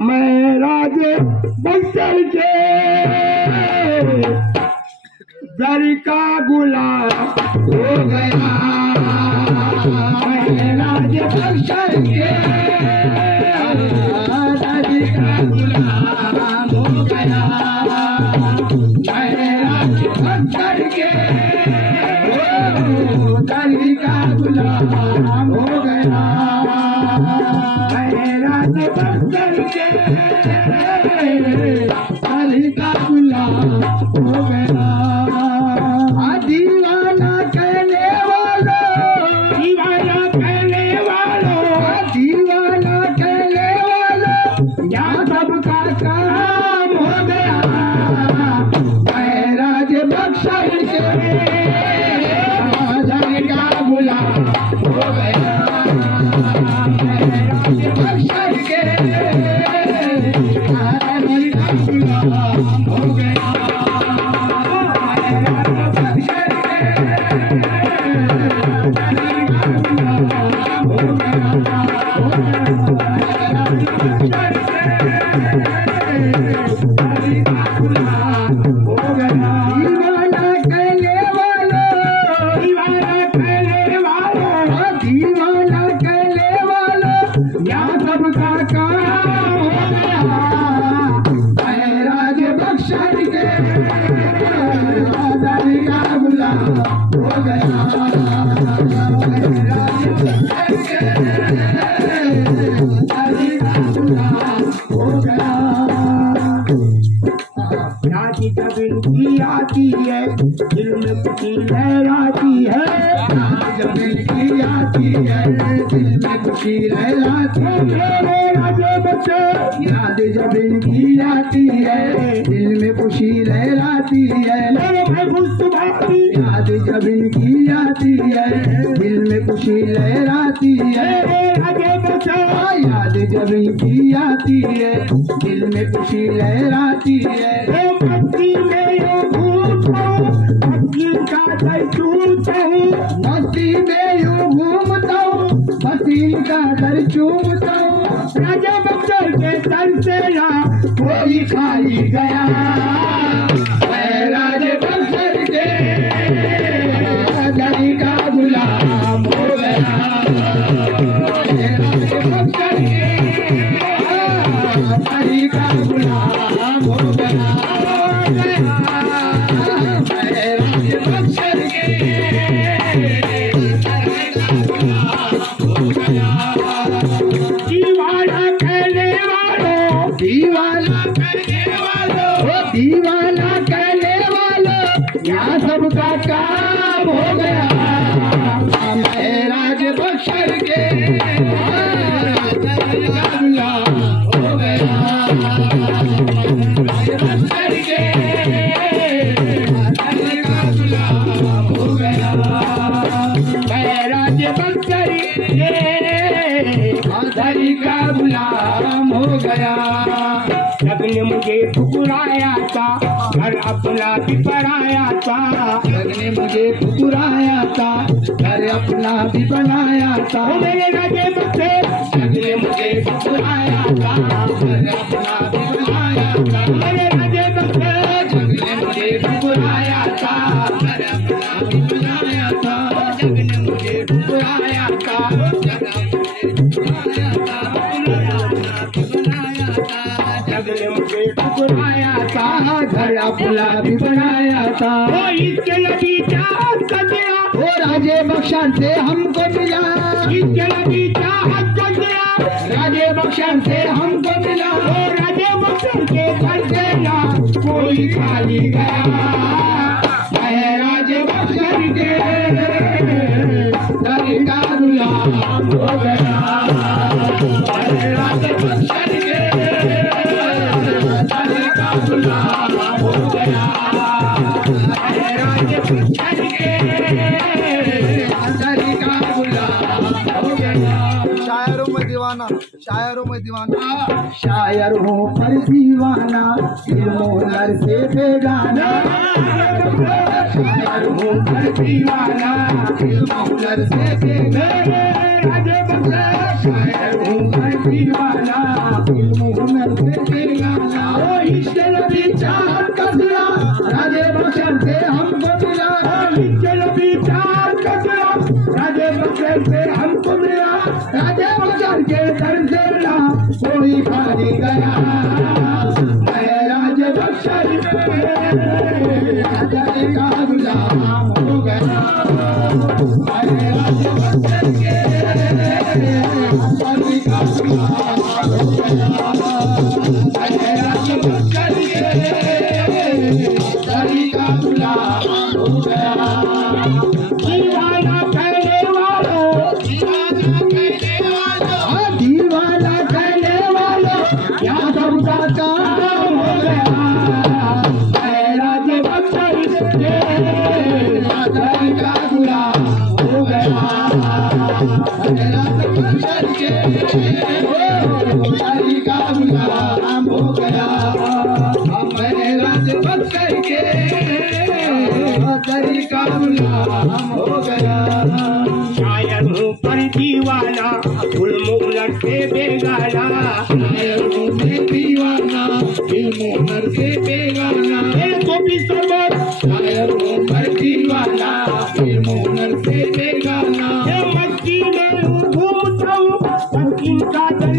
मैं राजे बक्सर के दर का गुलाम हो गया। मैं राजे बक्सर के दर का गुलाम हो गया। मैं राजे बक्सर के दर का गुलाम हो गया। मैं राजे बक्सर के दर का गुलाम हो गया। दीवाना कहने वालों, दीवाना कहने वालों, दीवाना कहने वालों, यहाँ सबका काम हो गया। मैं राजे बक्सर के दर का गुलाम हो गया। मैं राजे बक्सर के दर का गुलाम हो गया। आती है दिल में खुशी लहराती है। जब दिल की आती है दिल में खुशी लहराती है। राजे बच्चे याद जब दिल की आती है दिल में खुशी लहराती है। याद जब दिल की आती है दिल में खुशी लहराती है। राजे बच्चे याद जब दिल की आती है दिल में खुशी लहराती है। मस्ती में यूं घूमता हूँ, मस्ती का दर चूमता हूँ। राजा बक्सर के दर से यहाँ कोई खाली गया। मैं राजे बक्सर के दर का गुलाम हो गया। राजे बक्सर के दर का गुलाम हो गया। दीवाना कहने वालों, दीवाना कहने वालों, दीवाना कहने वालों, यहाँ सबका काम हो गया। मैं राजे बक्सर के दर का गुलाम हो गया। राजे बक्सर के दर का गुलाम हो गया। मैं राजे बक्सर के दर का गुलाम हो गया। लगने मुझे ठुकराया था घर अपना भी बनाया था। लगने मुझे ठुकराया था घर अपना भी बनाया था। मेरे राजे बक्से लगने मुझे ठुकराया था घर अपना भी बनाया था। मेरे राजे बक्से लगने मुझे ठुकराया था घर अपना भी बनाया था। लगने मुझे ठुकराया था घर अपना भी बनाया था। वो इसके लगी चाहत कर दिया, वो राजे बक्सर से हमको मिला। इसके लगी चाहत कर दिया, राजे बक्सर से हमको मिला। वो राजे बक्सर के घर से ना कोई खाली गया। मैं राजे बक्सर के दर का गुलाम हो गया। मैं राजे बक्सर के दर का गुलाम हो गया। मैं राजे बक्सर के दर का गुलाम हो गया। शायरों में दीवाना, शायरों में दीवाना, शायर हूँ पर दीवाना, इल्मोलर से बेगाना। शायर हूँ पर दीवाना, इल्मोलर से बेगाना। शायर हूँ पर दीवाना फिल्म हुनर से बेगाना ओ इश्क नबी चाहत का दिया राजे बशर से हमको मिला इश्क नबी चाहत का दिया राजे बशर से हमको मिला राजे बशर के दर से मिला कोई खाली गया मैं राजे बशर राजे का गुलाम हो गया मैं राजे बशर के राजे का गुलाम हो गया मैं राजे बशर के राजे का गुलाम हो गया दीवाना कहने वालों दीवाना कहने वालों क्या सबका काम हो गया मैं राजे बशर के राजे का गुलाम हो गया मैं राजे बशर के राजे का गुलाम हो गया मैं राजे बशर के राजे का गुलाम हो गया शायर हूँ पर दीवाना फिल्म हुनर से बेगाना शायर हूँ मैं दीवाना फिल्म हुनर से बेगाना तो भी सरवर शायर हूँ पर दीवाना फिल्म हुनर से बेगाना मस्ती में घूमता हूँ का दर